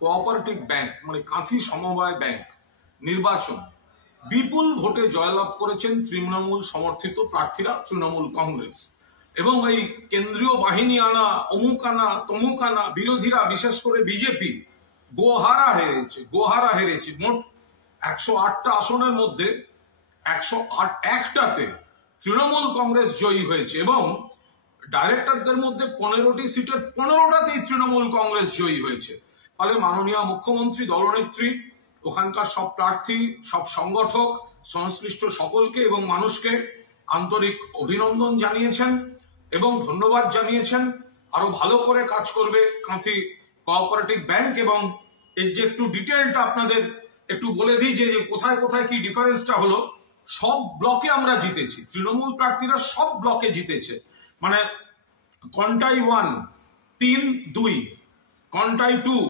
Cooperative bank মানে কাঁথি সমবায় bank নির্বাচন বিপুল ভোটে জয়লাভ করেছেন তৃণমূল সমর্থিত প্রার্থীরা, তৃণমূল কংগ্রেস। এবং এই কেন্দ্রীয় বাহিনী আনা, অমুক আনা, তমুক আনা, বিরোধীরা বিশেষ করে বিজেপি গোহারা হেরেছে। মোট 108টা আসনের মধ্যে 101টাতে তৃণমূল কংগ্রেস জয়ী হয়েছে এবং ডাইরেক্টরদের মধ্যে 15টি সিটের 15টাতেই তৃণমূল কংগ্রেস জয়ী হয়েছে। ফলে মাননীয় মুখ্যমন্ত্রী, দলনেত্রী, ওখানকার সব প্রার্থী, সব সংগঠক, সংশ্লিষ্ট সকলকে এবং মানুষকে আন্তরিক অভিনন্দন জানিয়েছেন এবং ধন্যবাদ জানিয়েছেন। আরো ভালো করে কাজ করবে কাঁথি কোঅপারেটিভ ব্যাংক। এবং এর যে একটু ডিটেলটা আপনাদের একটু বলে দিই যে কোথায় কোথায় কি ডিফারেন্সটা হলো। সব ব্লকে আমরা জিতেছি, তৃণমূল প্রার্থীরা সব ব্লকে জিতেছে। মানে কন্টাই 1 3-2, কন্টাই 2